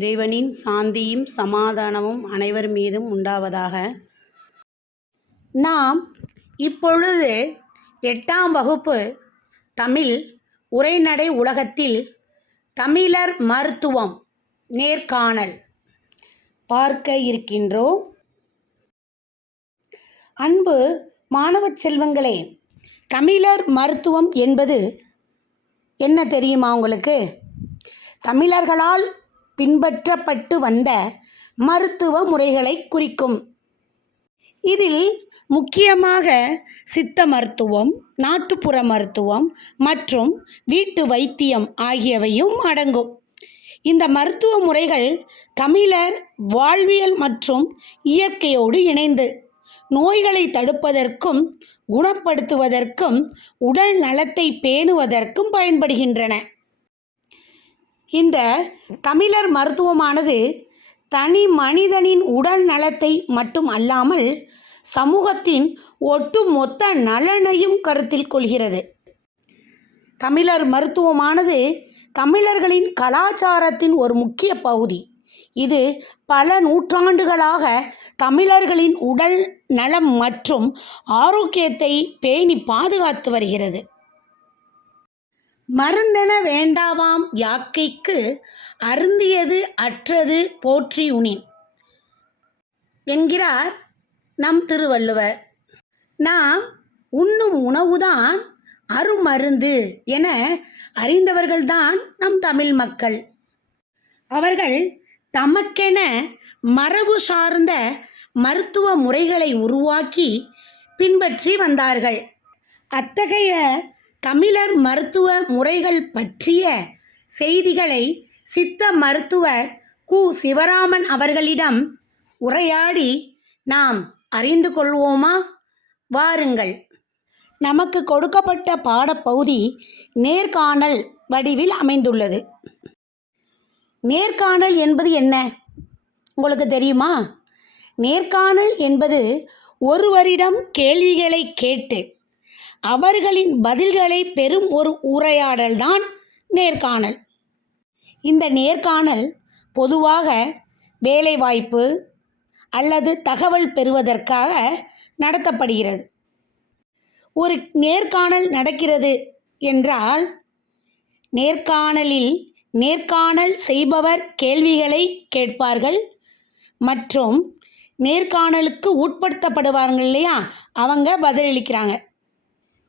இறைவனின் சாந்தியும் சமாதானமும் அனைவர் மீதும் உண்டாவதாக. நாம் இப்பொழுது எட்டாம் வகுப்பு தமிழ் உரைநடை உலகத்தில் தமிழர் மருத்துவம் நேர்காணல் பார்க்க இருக்கின்றோம். அன்பு மாணவ செல்வங்களே தமிழர் மருத்துவம் என்பது என்ன தெரியுமா உங்களுக்கு? தமிழர்களால் பின்பற்றப்பட்டு வந்த மருத்துவ முறைகளை குறிக்கும். இதில் முக்கியமாக சித்த மருத்துவம் நாட்டுப்புற மருத்துவம் மற்றும் வீட்டு வைத்தியம் ஆகியவையும் அடங்கும். இந்த மருத்துவ முறைகள் தமிழர் வாழ்வியல் மற்றும் இயற்கையோடு இணைந்து நோய்களை தடுப்பதற்கும் குணப்படுத்துவதற்கும் உடல் நலத்தை பேணுவதற்கும் பயன்படுகின்றன. இந்த தமிழர் மருத்துவமானது தனி மனிதனின் உடல் நலத்தை மட்டும் அல்லாமல் சமூகத்தின் ஒட்டுமொத்த நலனையும் கருத்தில் கொள்கிறது. தமிழர் மருத்துவமானது தமிழர்களின் கலாச்சாரத்தின் ஒரு முக்கிய பகுதி. இது பல நூற்றாண்டுகளாக தமிழர்களின் உடல் நலம் மற்றும் ஆரோக்கியத்தை பேணி பாதுகாத்து வருகிறது. மருந்தென வேண்டாவாம் யாக்கைக்கு அருந்தியது அற்றது போற்றி உனின். என்கிறார் நம் திருவள்ளுவர். நாம் உண்ணும் உணவுதான் அருமருந்து என அறிந்தவர்கள்தான் நம் தமிழ் மக்கள். அவர்கள் தமக்கென மரபு சார்ந்த மருத்துவ முறைகளை உருவாக்கி பின்பற்றி வந்தார்கள். அத்தகைய தமிழர் மருத்துவ முறைகள் பற்றிய செய்திகளை சித்த மருத்துவர் கு. சிவராமன் அவர்களிடம் உரையாடி நாம் அறிந்து கொள்வோமா? வாருங்கள். நமக்கு கொடுக்கப்பட்ட பாடப்பகுதி நேர்காணல் வடிவில் அமைந்துள்ளது. நேர்காணல் என்பது என்ன? உங்களுக்கு தெரியுமா? நேர்காணல் என்பது ஒருவரிடம் கேள்விகளை கேட்டு அவர்களின் பதில்களை பெறும் ஒரு உரையாடல்தான் நேர்காணல். இந்த நேர்காணல் பொதுவாக வேலைவாய்ப்பு அல்லது தகவல் பெறுவதற்காக நடத்தப்படுகிறது. ஒரு நேர்காணல் நடக்கிறது என்றால் நேர்காணலில் நேர்காணல் செய்பவர் கேள்விகளை கேட்பார்கள் மற்றும் நேர்காணலுக்கு உட்படுத்தப்படுவார்கள் இல்லையா? அவங்க பதிலளிக்கிறாங்க.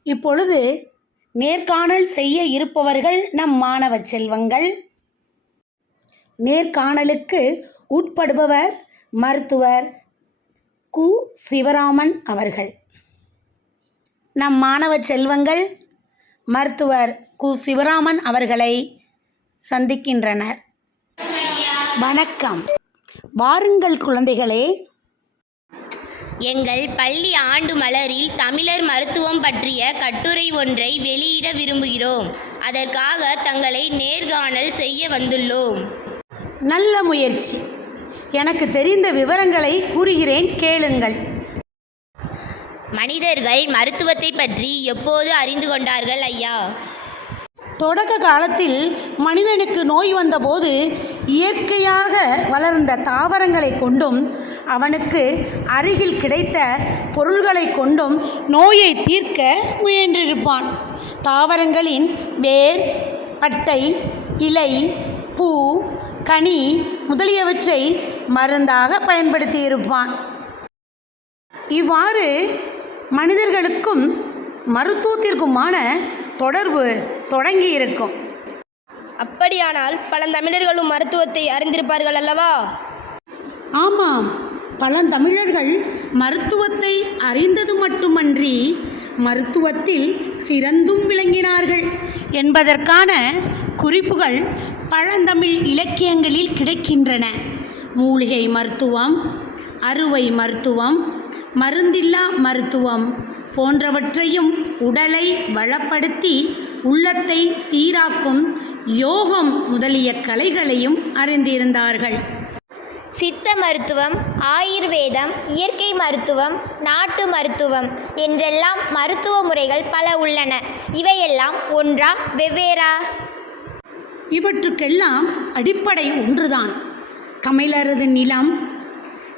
இப்பொழுது நேர்காணல் செய்ய இருப்பவர்கள் நம் மாணவ செல்வங்கள். நேர்காணலுக்கு உட்படுபவர் மருத்துவர் கு. சிவராமன் அவர்கள். நம் மாணவ செல்வங்கள் மருத்துவர் கு. சிவராமன் அவர்களை சந்திக்கின்றனர். வணக்கம். வாருங்கள் குழந்தைகளே எங்கள் பள்ளி ஆண்டு மலரில் தமிழர் மருத்துவம் பற்றிய கட்டுரை ஒன்றை வெளியிட விரும்புகிறோம். அதற்காக தங்களை நேர்காணல் செய்ய வந்துள்ளோம். நல்ல முயற்சி. எனக்கு தெரிந்த விவரங்களை கூறுகிறேன் கேளுங்கள். மனிதர்கள் மருத்துவத்தை பற்றி எப்போது அறிந்து கொண்டார்கள் ஐயா? தொடக்க காலத்தில் மனிதனுக்கு நோய் வந்தபோது இயற்கையாக வளர்ந்த தாவரங்களை கொண்டும் அவனுக்கு அருகில் கிடைத்த பொருள்களை கொண்டும் நோயை தீர்க்க முயன்றிருப்பான். தாவரங்களின் வேர் பட்டை இலை பூ கனி முதலியவற்றை மருந்தாக பயன்படுத்தியிருப்பான். இவ்வாறு மனிதர்களுக்கும் மருத்துவத்திற்குமான தொடர்பு தொடங்கி இருக்கும் அப்படியானால் பழந்தமிழர்களும் மருத்துவத்தை அறிந்திருப்பார்கள் அல்லவா? ஆமாம். பழந்தமிழர்கள் மருத்துவத்தை அறிந்தது மட்டுமன்றி மருத்துவத்தில் சிறந்தும் விளங்கினார்கள் என்பதற்கான குறிப்புகள் பழந்தமிழ் இலக்கியங்களில் கிடைக்கின்றன. மூலிகை மருத்துவம் அறுவை மருத்துவம் மருந்தில்லா மருத்துவம் போன்றவற்றையும் உடலை வளப்படுத்தி உள்ளத்தை சீராக்கும் யோகம் முதலிய கலைகளையும் அறிந்திருந்தார்கள். சித்த மருத்துவம் ஆயுர்வேதம் இயற்கை மருத்துவம் நாட்டு மருத்துவம் என்றெல்லாம் மருத்துவ முறைகள் பல உள்ளன. இவையெல்லாம் ஒன்றா? வெவ்வேறா? இவற்றுக்கெல்லாம் அடிப்படை ஒன்றுதான். தமிழரது நிலம்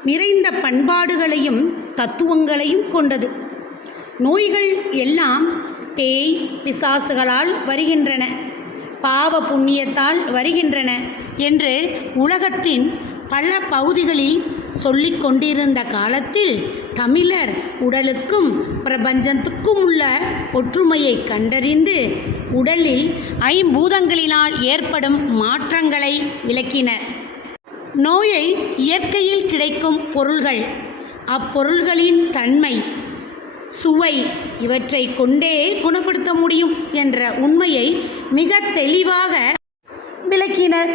நிறைந்த பண்பாடுகளையும் தத்துவங்களையும் கொண்டது. நோய்கள் எல்லாம் பேய் பிசாசுகளால் வருகின்றன. பாவ புண்ணியத்தால் வருகின்றன என்று உலகத்தின் பல பகுதிகளில் சொல்லிக் கொண்டிருந்த காலத்தில் தமிழர் உடலுக்கும் பிரபஞ்சத்துக்கும் உள்ள ஒற்றுமையை கண்டறிந்து உடலில் ஐம்பூதங்களினால் ஏற்படும் மாற்றங்களை விளக்கினர். நோயை இயற்கையில் கிடைக்கும் பொருள்கள் அப்பொருள்களின் தன்மை சுவை இவற்றை கொண்டே குணப்படுத்த முடியும் என்ற உண்மையை மிக தெளிவாக விளக்கினர்.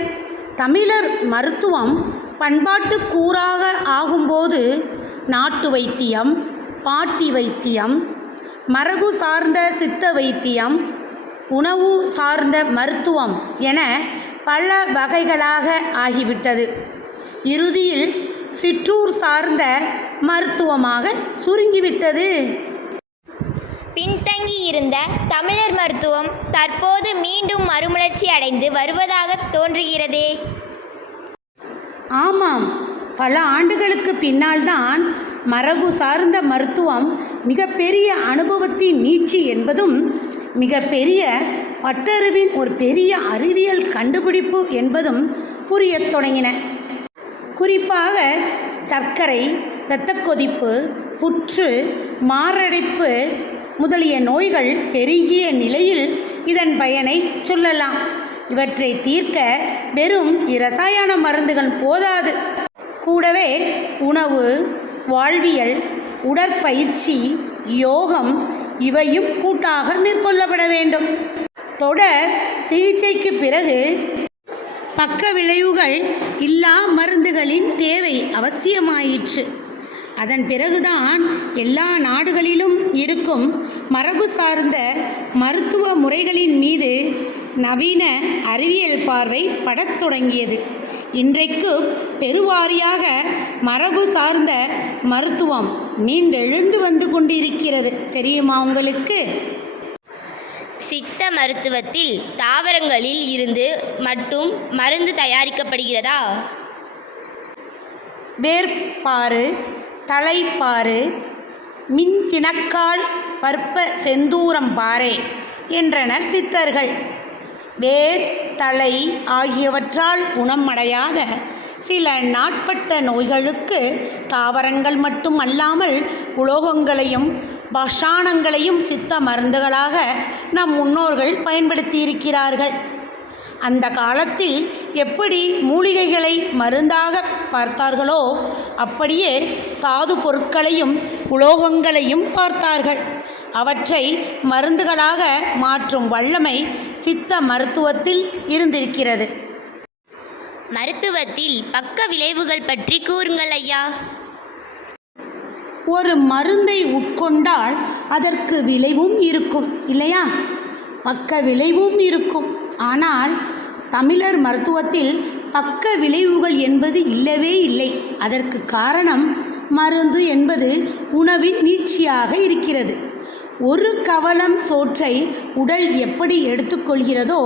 தமிழர் மருத்துவம் பண்பாட்டு கூறாக ஆகும்போது நாட்டு வைத்தியம் பாட்டி வைத்தியம் மரபு சார்ந்த சித்த வைத்தியம் உணவு சார்ந்த மருத்துவம் என பல வகைகளாக ஆகிவிட்டது. இறுதியில் சிற்றூர் சார்ந்த மருத்துவமாக சுருங்கிவிட்டது. பின்தங்கி இருந்த தமிழர் மருத்துவம் தற்போது மீண்டும் மறுமலர்ச்சி அடைந்து வருவதாக தோன்றுகிறதே. ஆமாம் பல ஆண்டுகளுக்கு பின்னால்தான் மரபு சார்ந்த மருத்துவம் மிகப்பெரிய அனுபவத்தின் நீட்சி என்பதும் மிகப்பெரிய பட்டறிவின் ஒரு பெரிய அறிவியல் கண்டுபிடிப்பு என்பதும் புரியத் தொடங்கின. குறிப்பாக சர்க்கரை இரத்த கொதிப்பு புற்று மாரடைப்பு முதலிய நோய்கள் பெருகிய நிலையில் இதன் பயனை சொல்லலாம். இவற்றை தீர்க்க வெறும் இரசாயன மருந்துகள் போதாது. கூடவே உணவு வாழ்வியல் உடற்பயிற்சி யோகம் இவையும் கூட்டாக மேற்கொள்ளப்பட வேண்டும். தொடர் சிகிச்சைக்கு பிறகு பக்க விளைவுகள் இல்லா மருந்துகளின் தேவை அவசியமாயிற்று. அதன் பிறகுதான் எல்லா நாடுகளிலும் இருக்கும் மரபு சார்ந்த மருத்துவ முறைகளின் மீது நவீன அறிவியல் பார்வை படத் தொடங்கியது. இன்றைக்கு பெருவாரியாக மரபு சார்ந்த மருத்துவம் மீண்டெழுந்து வந்து கொண்டிருக்கிறது. தெரியுமா உங்களுக்கு? சித்த மருத்துவத்தில் தாவரங்களில் இருந்து மட்டும் மருந்து தயாரிக்கப்படுகிறதா? வேர்ப்பாறு தலைப்பாறு மிஞ்சினக்கால் பற்ப செந்தூரம் பாறை என்றனர் சித்தர்கள். வேர் தலை ஆகியவற்றால் குணமடையாத சில நாட்பட்ட நோய்களுக்கு தாவரங்கள் மட்டும் அல்லாமல் உலோகங்களையும் பஷாணங்களையும் சித்த மருந்துகளாக நம் முன்னோர்கள் பயன்படுத்தியிருக்கிறார்கள். அந்த காலத்தில் எப்படி மூலிகைகளை மருந்தாக பார்த்தார்களோ? அப்படியே தாது பொருட்களையும் உலோகங்களையும் பார்த்தார்கள். அவற்றை மருந்துகளாக மாற்றும் வல்லமை சித்த மருத்துவத்தில் இருந்திருக்கிறது. மருத்துவத்தில் பக்க விளைவுகள் பற்றி கூறுங்கள் ஐயா. ஒரு மருந்தை உட்கொண்டால் அதற்கு விளைவும் இருக்கும் இல்லையா? பக்க விளைவும் இருக்கும். ஆனால் தமிழர் மருத்துவத்தில் பக்க விளைவுகள் என்பது இல்லவே இல்லை. அதற்கு காரணம் மருந்து என்பது உணவின் நீட்சியாக இருக்கிறது. ஒரு கவலம் சோற்றை உடல் எப்படி எடுத்துக்கொள்கிறதோ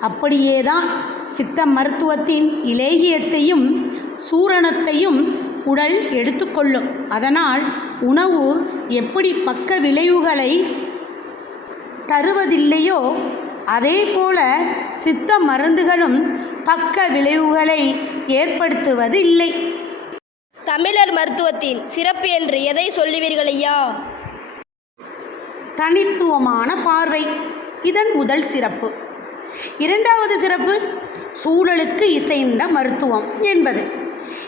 அப்படியேதான் சித்த மருத்துவத்தின் இலேகியத்தையும் சூரணத்தையும் உடல் எடுத்துக்கொள்ளும் அதனால் உணவு எப்படி பக்க விளைவுகளை தருவதில்லையோ அதே போல சித்த மருந்துகளும் பக்க விளைவுகளை ஏற்படுத்துவது இல்லை தமிழர் மருத்துவத்தின் சிறப்பு என்று எதை சொல்லுவீர்கள் ஐயா தனித்துவமான பார்வை. இதன் முதல் சிறப்பு. இரண்டாவது சிறப்பு சூழலுக்கு இசைந்த மருத்துவம் என்பது.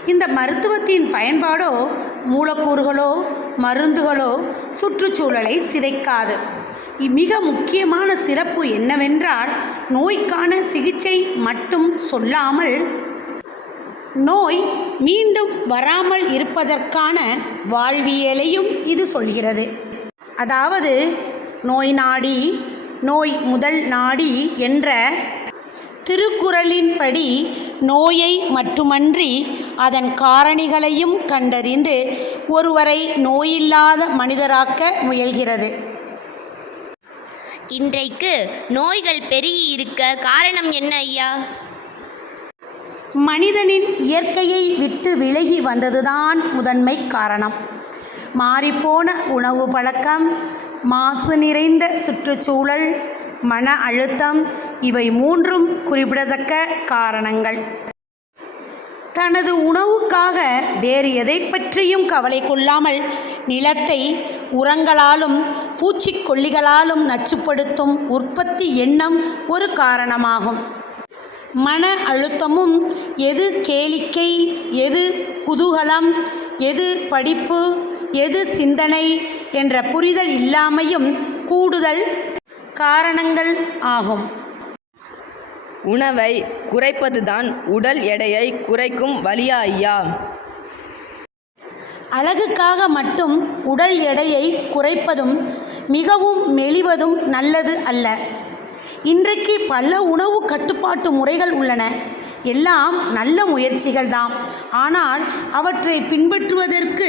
இந்த மருத்துவத்தின் பயன்பாடோ மூலக்கூறுகளோ மருந்துகளோ சுற்றுச்சூழலை சிதைக்காது. மிக முக்கியமான சிறப்பு என்னவென்றால் நோய்க்கான சிகிச்சை மட்டும் சொல்லாமல் நோய் மீண்டும் வராமல் இருப்பதற்கான வாழ்வியலையும் இது சொல்கிறது. அதாவது நோய் நாடி நோய் முதல் நாடி என்ற திருக்குறளின்படி நோயை மட்டுமன்றி அதன் காரணிகளையும் கண்டறிந்து ஒருவரை நோயில்லாத மனிதராக்க முயல்கிறது. இன்றைக்கு நோய்கள் பெருகி இருக்க காரணம் என்ன ஐயா? மனிதனின் இயற்கையை விட்டு விலகி வந்ததுதான் முதன்மை காரணம். மாறிப்போன உணவு பழக்கம் மாசு நிறைந்த சுற்றுச்சூழல் மன அழுத்தம் இவை மூன்றும் குறிப்பிடத்தக்க காரணங்கள். தனது உணவுக்காக வேறு எதை பற்றியும் கவலை கொள்ளாமல் நிலத்தை உரங்களாலும் பூச்சிக்கொல்லிகளாலும் நச்சுப்படுத்தும் உற்பத்தி எண்ணம் ஒரு காரணமாகும். மன அழுத்தமும் எது கேளிக்கை எது குதூகலம் எது படிப்பு எது சிந்தனை என்ற புரிதல் இல்லாமையும் கூடுதல் காரணங்கள் ஆகும். உணவை குறைப்பதுதான் உடல் எடையை குறைக்கும் வழியா ஐயா அழகுக்காக மட்டும் உடல் எடையை குறைப்பதும் மிகவும் மெலிவதும் நல்லது அல்ல. இன்றைக்கு பல உணவு கட்டுப்பாட்டு முறைகள் உள்ளன. எல்லாம் நல்ல முயற்சிகள் தான் ஆனால் அவற்றை பின்பற்றுவதற்கு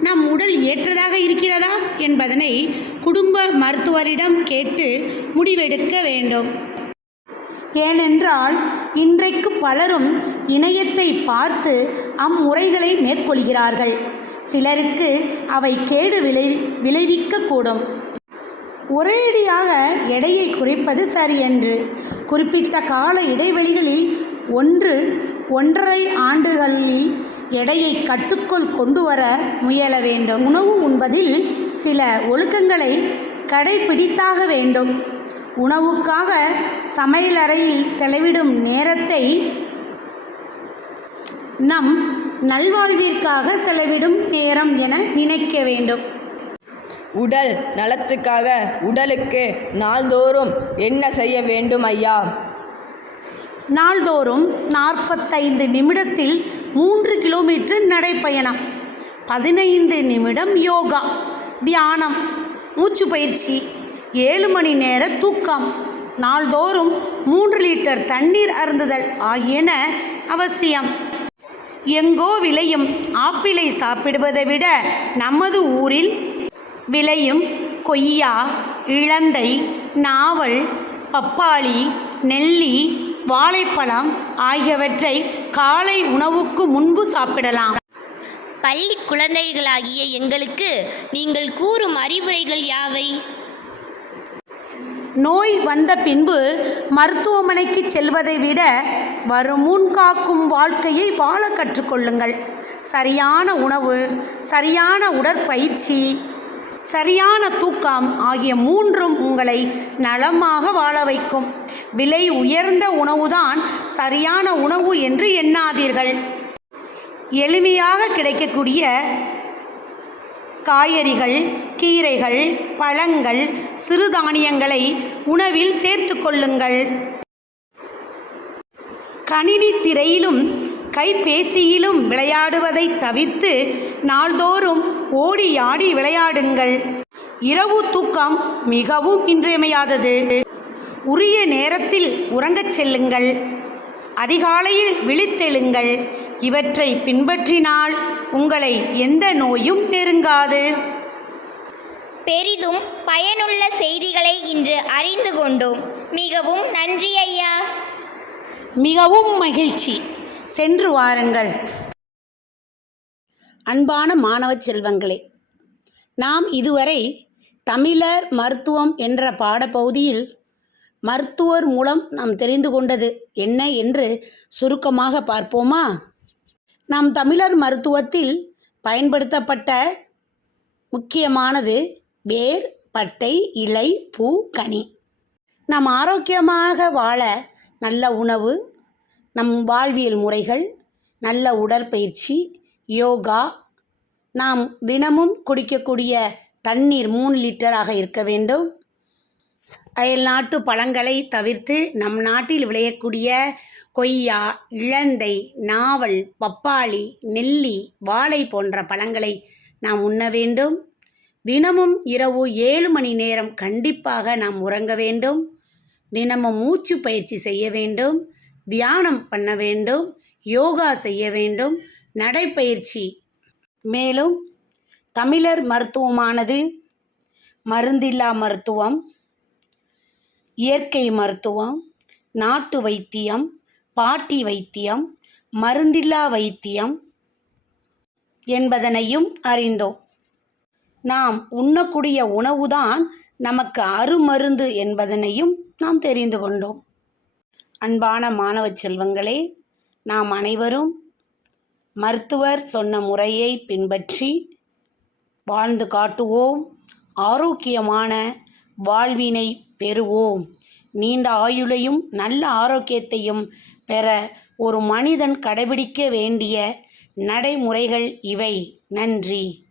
நம் உடல் ஏற்றதாக இருக்கிறதா என்பதனை குடும்ப மருத்துவரிடம் கேட்டு முடிவெடுக்க வேண்டும். ஏனென்றால் இன்றைக்கு பலரும் இணையத்தை பார்த்து அம்முறைகளை மேற்கொள்கிறார்கள். சிலருக்கு அவை கேடு விளை விளைவிக்கக்கூடும். ஒரேடியாக எடையை குறைப்பது சரியென்று. குறிப்பிட்ட கால இடைவெளிகளில் ஒன்று ஒன்றரை ஆண்டுகளில் எடையை கட்டுக்குள் கொண்டு வர முயல வேண்டும். உணவு உண்பதில் சில ஒழுக்கங்களை கடைபிடித்தாக வேண்டும். உணவுக்காக சமையலறையில் செலவிடும் நேரத்தை நம் நல்வாழ்விற்காக செலவிடும் நேரம் என நினைக்க வேண்டும். உடல் நலத்துக்காக உடலுக்கு நாள்தோறும் என்ன செய்ய வேண்டும் ஐயா? நாள்தோறும் நாற்பத்தைந்து நிமிடத்தில் மூன்று கிலோமீட்டர் நடைப்பயணம். பதினைந்து நிமிடம் யோகா தியானம் மூச்சு பயிற்சி ஏழு மணி நேர தூக்கம் நாள்தோறும் மூன்று லிட்டர் தண்ணீர் அருந்துதல் ஆகியன அவசியம். எங்கோ விளையும் ஆப்பிளை சாப்பிடுவதை விட நமது ஊரில் விளையும் கொய்யா இளந்தை நாவல் பப்பாளி நெல்லி வாழைப்பழம் ஆகியவற்றை காலை உணவுக்கு முன்பு சாப்பிடலாம். பள்ளி குழந்தைகளாகிய எங்களுக்கு நீங்கள் கூறும் அறிவுரைகள் யாவை? நோய் வந்த பின்பு மருத்துவமனைக்கு செல்வதை விட வரும் முன் காக்கும் வாழ்க்கையை வாழ கற்றுக்கொள்ளுங்கள். சரியான உணவு சரியான உடற்பயிற்சி சரியான தூக்கம் ஆகிய மூன்றும் உங்களை நலமாக வாழ வைக்கும். விலை உயர்ந்த உணவுதான் சரியான உணவு என்று எண்ணாதீர்கள். எளிமையாக கிடைக்கக்கூடிய காய்கறிகள் கீரைகள் பழங்கள் சிறுதானியங்களை உணவில் சேர்த்து கொள்ளுங்கள். கணினி திரையிலும் கைபேசியிலும் விளையாடுவதை தவிர்த்து நாள்தோறும் ஓடி ஆடி விளையாடுங்கள். இரவு தூக்கம் மிகவும் இன்றியமையாதது. உரிய நேரத்தில் உறங்கச் செல்லுங்கள். அதிகாலையில் விழித்தெழுங்கள். இவற்றை பின்பற்றினால் உங்களை எந்த நோயும் நெருங்காது. பெரிதும் பயனுள்ள செய்திகளை இன்று அறிந்து கொண்டோம். மிகவும் நன்றி ஐயா. மிகவும் மகிழ்ச்சி. சென்று வாருங்கள். அன்பான மாணவ செல்வங்களே நாம் இதுவரை தமிழர் மருத்துவம் என்ற பாடப்பகுதியில் மருத்துவர் மூலம் நாம் தெரிந்து கொண்டது என்ன என்று சுருக்கமாக பார்ப்போமா? நம் தமிழர் மருத்துவத்தில் பயன்படுத்தப்பட்ட முக்கியமானது வேர் பட்டை இலை பூ கனி. நாம் ஆரோக்கியமாக வாழ நல்ல உணவு நம் வாழ்வியல் முறைகள் நல்ல உடற்பயிற்சி யோகா. நாம் தினமும் குடிக்கக்கூடிய தண்ணீர் மூணு லிட்டராக இருக்க வேண்டும். அயல்நாட்டு பழங்களை தவிர்த்து நம் நாட்டில் விளையக்கூடிய கொய்யா இழந்தை நாவல் பப்பாளி நெல்லி வாழை போன்ற பழங்களை நாம் உண்ண வேண்டும். தினமும் இரவு ஏழு மணி நேரம் கண்டிப்பாக நாம் உறங்க வேண்டும். தினமும் மூச்சு பயிற்சி செய்ய வேண்டும். தியானம் பண்ண வேண்டும். யோகா செய்ய வேண்டும். நடைப்பயிற்சி. மேலும் தமிழர் மருத்துவமானது மருந்தில்லா மருத்துவம் இயற்கை மருத்துவம் நாட்டு வைத்தியம் பாட்டி வைத்தியம் மருந்தில்லா வைத்தியம் என்பதனையும் அறிந்தோம். நாம் உண்ணக்கூடிய உணவுதான் நமக்கு அருமருந்து என்பதனையும் நாம் தெரிந்து கொண்டோம். அன்பான மாணவ செல்வங்களே நாம் அனைவரும் மருத்துவர் சொன்ன முறையை பின்பற்றி வாழ்ந்து காட்டுவோம். ஆரோக்கியமான வாழ்வினை பெறுவோம். நீண்ட ஆயுளையும் நல்ல ஆரோக்கியத்தையும் பெற ஒரு மனிதன் கடைபிடிக்க வேண்டிய நடைமுறைகள் இவை. நன்றி.